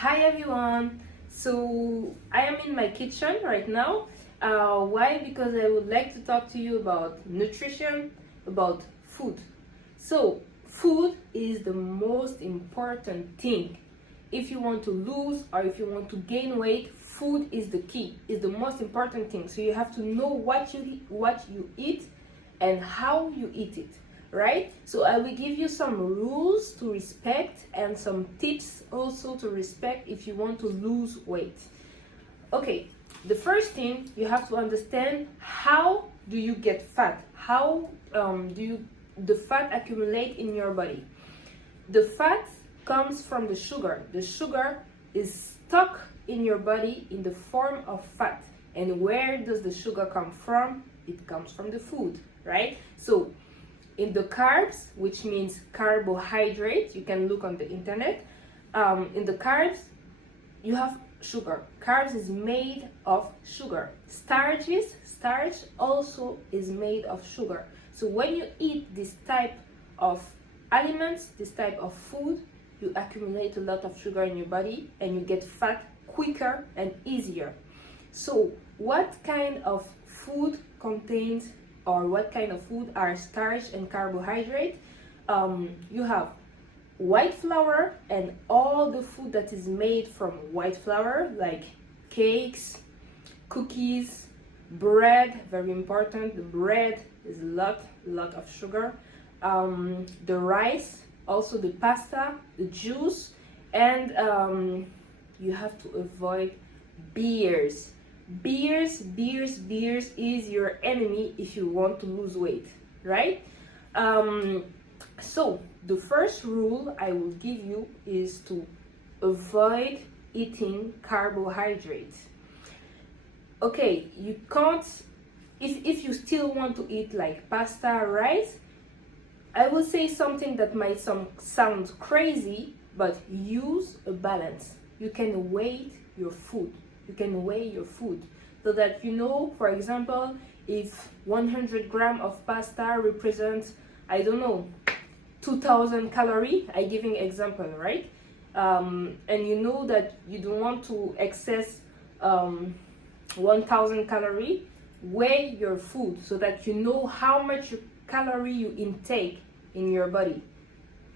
Hi everyone. So I am in my kitchen right now. Why? Because I would like to talk to you about nutrition, about food. So food is the most important thing. If you want to lose or if you want to gain weight, food is the key. Is the most important thing. So you have to know what you eat and how you eat it, right? So I will give you some rules to respect and some tips also to respect if you want to lose weight. Okay, the first thing you have to understand, how do you get fat? How the fat accumulate in your body? The fat comes from the sugar. The sugar is stuck in your body in the form of fat. And where does the sugar come from? It comes from the food, right? So in the carbs, which means carbohydrate, you can look on the internet. In the carbs, you have sugar. Carbs is made of sugar. Starch also is made of sugar. So when you eat this type of aliments, this type of food, you accumulate a lot of sugar in your body and you get fat quicker and easier. So what kind of food contains, or what kind of food are starch and carbohydrate? You have white flour and all the food that is made from white flour, like cakes, cookies, bread, very important. The bread is a lot of sugar. The rice, also the pasta, the juice, and you have to avoid beers. Beers is your enemy if you want to lose weight, right? So the first rule I will give you is to avoid eating carbohydrates. Okay, you can't, if you still want to eat like pasta, rice, I will say something that might sound crazy, but use a balance. You can weigh your food. You can weigh your food so that you know, for example, if 100 grams of pasta represents, I don't know, 2000 calories, I giving example, right? And you know that you don't want to excess 1000 calories, weigh your food so that you know how much calorie you intake in your body.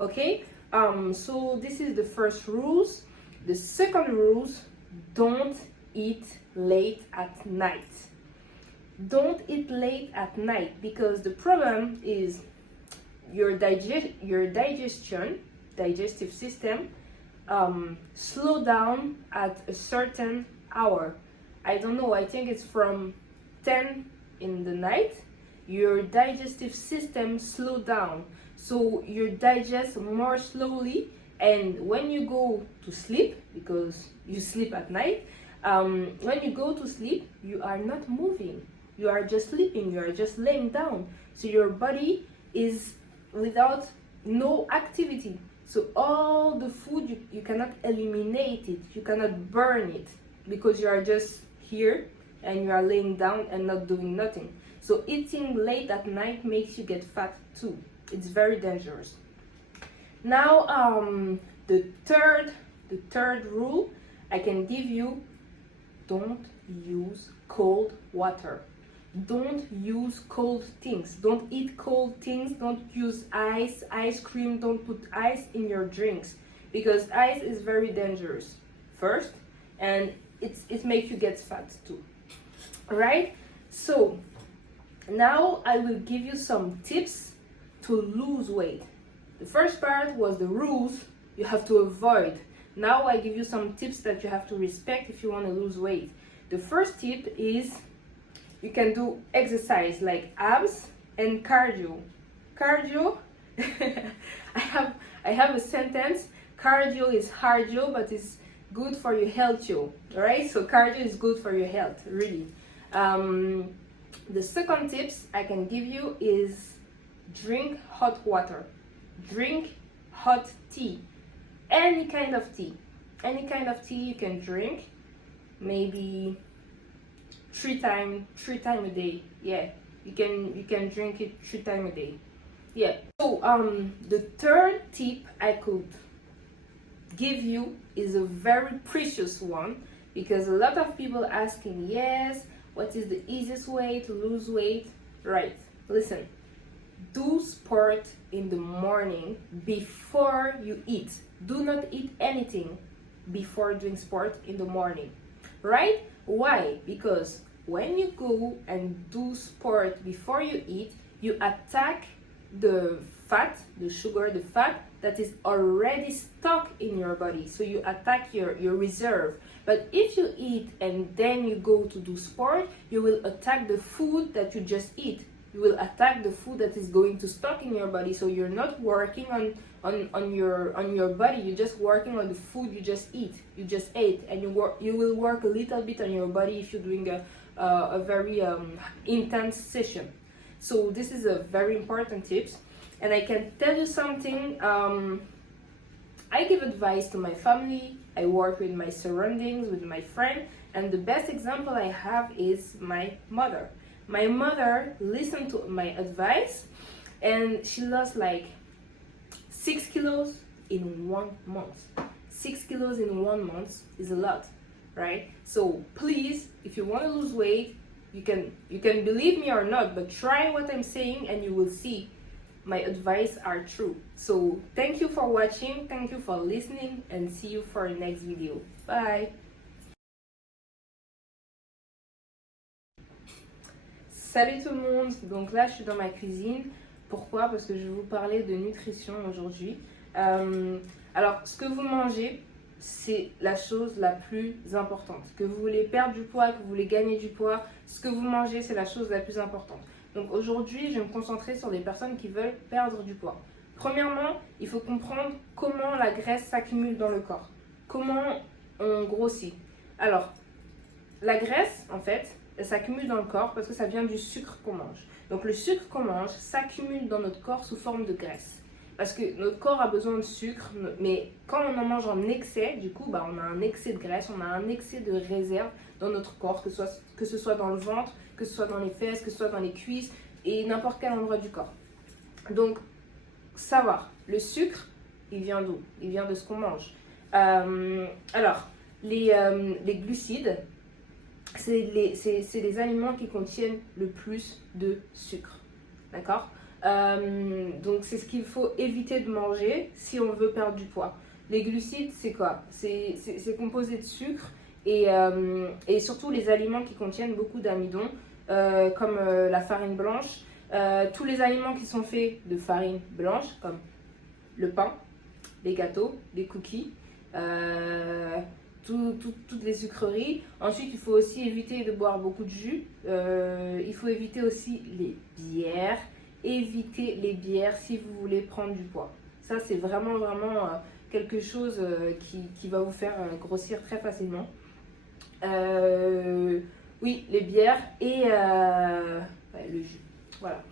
Okay, so this is the first rules. The second rules: don't eat late at night. Don't eat late at night, because the problem is your digestive system slow down at a certain hour. I don't know, I think it's from 10 in the night. Your digestive system slow down, so you digest more slowly, and when you go to sleep, because you sleep at night, when you go to sleep, you are not moving, you are just sleeping, you are just laying down, so your body is without no activity. So all the food, you cannot eliminate it, you cannot burn it, because you are just here and you are laying down and not doing nothing. So eating late at night makes you get fat too. It's very dangerous. Now the third rule I can give you: don't use cold water. Don't use cold things. Don't eat cold things. Don't use ice cream. Don't put ice in your drinks, because ice is very dangerous first, and it makes you get fat too. Right? So now I will give you some tips to lose weight. The first part was the rules you have to avoid. Now I give you some tips that you have to respect if you want to lose weight. The first tip is you can do exercise like abs and cardio. Cardio, I have a sentence: cardio is hardio, but it's good for your health too. Right? So cardio is good for your health, really. The second tips I can give you is drink hot water. Drink hot tea. Any kind of tea. Any kind of tea you can drink. Maybe three time a day. Yeah, you can drink it 3 times a day. Yeah. So the third tip I could give you is a very precious one, because a lot of people asking, yes, what is the easiest way to lose weight? Right, listen, do sport in the morning before you eat. Do not eat anything before doing sport in the morning, right? Why? Because when you go and do sport before you eat, you attack the fat, the sugar, the fat that is already stuck in your body. So you attack your reserve. But if you eat and then you go to do sport, you will attack the food that you just eat. You will attack the food that is going to stuck in your body. So you're not working on your body, you're just working on the food you just ate, and you will work a little bit on your body if you're doing a very intense session. So this is a very important tips, and I can tell you something. I give advice to my family, I work with my surroundings, with my friend, and the best example I have is my mother. My mother listened to my advice and she lost like 6 kilos in 1 month. 6 kilos in 1 month is a lot, right? So please, if you want to lose weight, you can believe me or not, but try what I'm saying and you will see my advice are true. So thank you for watching, thank you for listening, and see you for the next video. Bye. Salut tout le monde, donc là je suis dans ma cuisine. Pourquoi? Parce que je vais vous parler de nutrition aujourd'hui. Alors ce que vous mangez, c'est la chose la plus importante. Que vous voulez perdre du poids, que vous voulez gagner du poids, ce que vous mangez, c'est la chose la plus importante. Donc aujourd'hui, je vais me concentrer sur les personnes qui veulent perdre du poids. Premièrement, il faut comprendre comment la graisse s'accumule dans le corps. Comment on grossit. Alors, la graisse, en fait, elle s'accumule dans le corps parce que ça vient du sucre qu'on mange. Donc le sucre qu'on mange s'accumule dans notre corps sous forme de graisse. Parce que notre corps a besoin de sucre, mais quand on en mange en excès, du coup, on a un excès de graisse, on a un excès de réserve dans notre corps, que ce soit dans le ventre, que ce soit dans les fesses, que ce soit dans les cuisses et n'importe quel endroit du corps. Donc, savoir, le sucre, il vient d'où? Il vient de ce qu'on mange. Alors, les glucides, c'est les aliments qui contiennent le plus de sucre. D'accord? Donc c'est ce qu'il faut éviter de manger si on veut perdre du poids. Les glucides, c'est quoi? C'est composé de sucre et surtout les aliments qui contiennent beaucoup d'amidon, comme la farine blanche. Tous les aliments qui sont faits de farine blanche, comme le pain, les gâteaux, les cookies, toutes les sucreries. Ensuite, il faut aussi éviter de boire beaucoup de jus. Il faut éviter aussi les bières. Évitez les bières si vous voulez prendre du poids. Ça, c'est vraiment quelque chose qui va vous faire grossir très facilement. Oui, les bières et le jus. Voilà.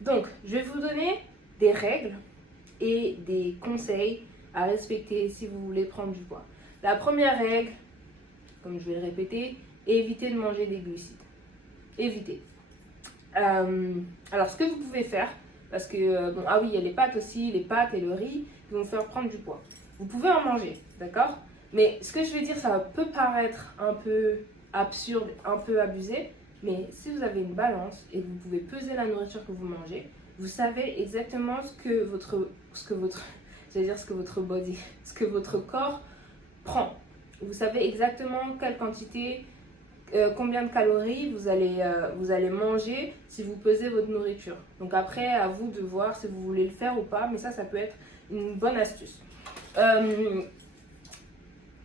Donc, je vais vous donner des règles et des conseils à respecter si vous voulez prendre du poids. La première règle, comme je vais le répéter, évitez de manger des glucides. Évitez. Alors ce que vous pouvez faire, parce que ah oui, il y a les pâtes aussi, les pâtes et le riz qui vont vous faire prendre du poids. Vous pouvez en manger, d'accord? Mais ce que je veux dire, ça peut paraître un peu absurde, un peu abusé, mais si vous avez une balance et que vous pouvez peser la nourriture que vous mangez, vous savez exactement ce que votre corps prend. Vous savez exactement quelle quantité, combien de calories vous allez manger si vous pesez votre nourriture. Donc après, à vous de voir si vous voulez le faire ou pas, mais ça peut être une bonne astuce.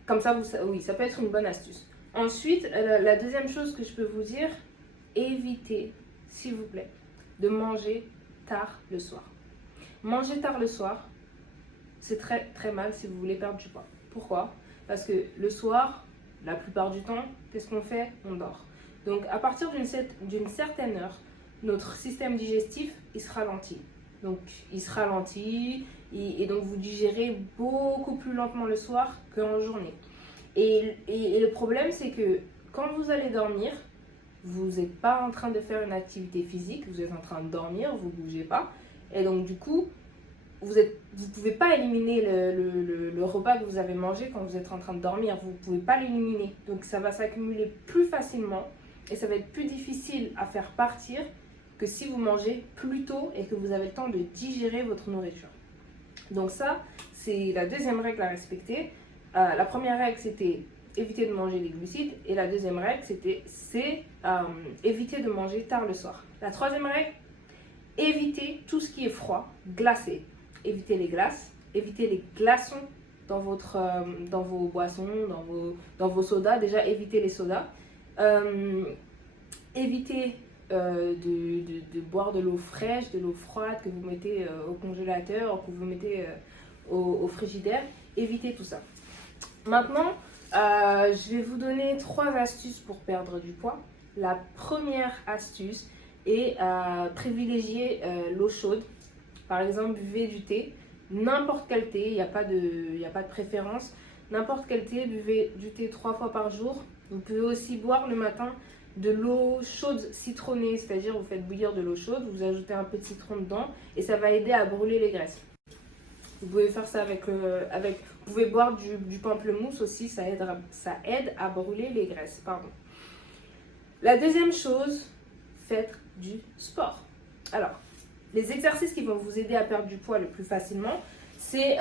Comme ça, oui, ça peut être une bonne astuce. Ensuite, la deuxième chose que je peux vous dire, évitez, s'il vous plaît, de manger tard le soir. Manger tard le soir, c'est très très mal si vous voulez perdre du poids. Pourquoi? Parce que le soir, la plupart du temps, qu'est-ce qu'on fait? On dort. Donc à partir d'une certaine heure, notre système digestif, il se ralentit. Donc il se ralentit et donc vous digérez beaucoup plus lentement le soir qu'en journée. Et le problème, c'est que quand vous allez dormir, vous n'êtes pas en train de faire une activité physique, vous êtes en train de dormir, vous ne bougez pas. Et donc du coup, vous pouvez pas éliminer le repas que vous avez mangé quand vous êtes en train de dormir. Vous pouvez pas l'éliminer. Donc ça va s'accumuler plus facilement et ça va être plus difficile à faire partir que si vous mangez plus tôt et que vous avez le temps de digérer votre nourriture. Donc ça, c'est la deuxième règle à respecter. La première règle, c'était éviter de manger les glucides. Et la deuxième règle, c'est éviter de manger tard le soir. La troisième règle, éviter tout ce qui est froid, glacé. Évitez les glaces, évitez les glaçons dans vos boissons, dans vos sodas. Déjà, évitez les sodas. Évitez de boire de l'eau fraîche, de l'eau froide que vous mettez au congélateur, que vous mettez au frigidaire. Évitez tout ça. Maintenant, je vais vous donner 3 astuces pour perdre du poids. La première astuce est privilégier l'eau chaude. Par exemple, buvez du thé, n'importe quel thé, il n'y a pas de préférence. N'importe quel thé, buvez du thé 3 fois par jour. Vous pouvez aussi boire le matin de l'eau chaude citronnée, c'est-à-dire vous faites bouillir de l'eau chaude, vous ajoutez un peu de citron dedans et ça va aider à brûler les graisses. Vous pouvez faire ça vous pouvez boire du pamplemousse aussi, ça aide à brûler les graisses. Pardon. La deuxième chose, faites du sport. Alors, les exercices qui vont vous aider à perdre du poids le plus facilement, c'est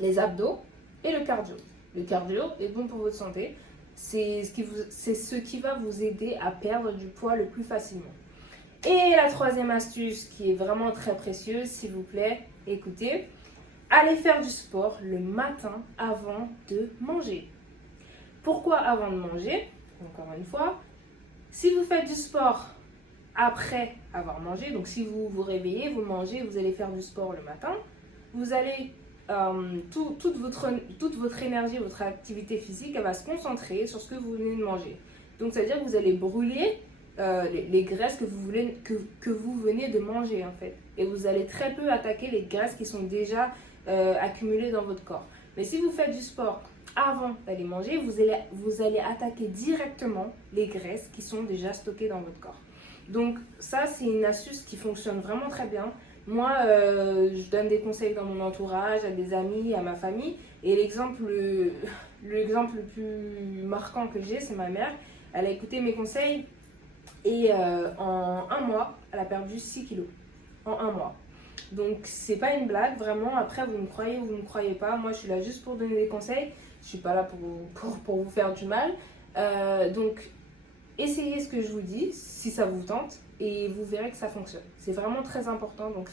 les abdos et le cardio. Le cardio est bon pour votre santé, c'est ce qui va vous aider à perdre du poids le plus facilement. Et la troisième astuce qui est vraiment très précieuse, s'il vous plaît, écoutez, allez faire du sport le matin avant de manger. Pourquoi avant de manger? Encore une fois, si vous faites du sport après avoir mangé, donc si vous vous réveillez, vous mangez, vous allez faire du sport le matin, vous allez, toute votre énergie, votre activité physique, elle va se concentrer sur ce que vous venez de manger. Donc, c'est-à-dire que vous allez brûler les graisses que vous venez de manger, en fait. Et vous allez très peu attaquer les graisses qui sont déjà accumulées dans votre corps. Mais si vous faites du sport avant d'aller manger, vous allez attaquer directement les graisses qui sont déjà stockées dans votre corps. Donc ça, c'est une astuce qui fonctionne vraiment très bien. Moi, je donne des conseils dans mon entourage, à des amis, à ma famille. Et l'exemple le plus marquant que j'ai, c'est ma mère. Elle a écouté mes conseils et en un mois, elle a perdu 6 kilos. En un mois. Donc, c'est pas une blague, vraiment. Après, vous me croyez ou vous ne me croyez pas. Moi, je suis là juste pour donner des conseils. Je suis pas là pour vous faire du mal. Donc, essayez ce que je vous dis, si ça vous tente, et vous verrez que ça fonctionne. C'est vraiment très important. Donc,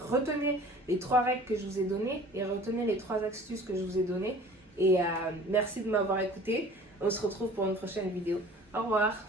retenez les 3 règles que je vous ai données et retenez les 3 astuces que je vous ai données. Et merci de m'avoir écouté. On se retrouve pour une prochaine vidéo. Au revoir.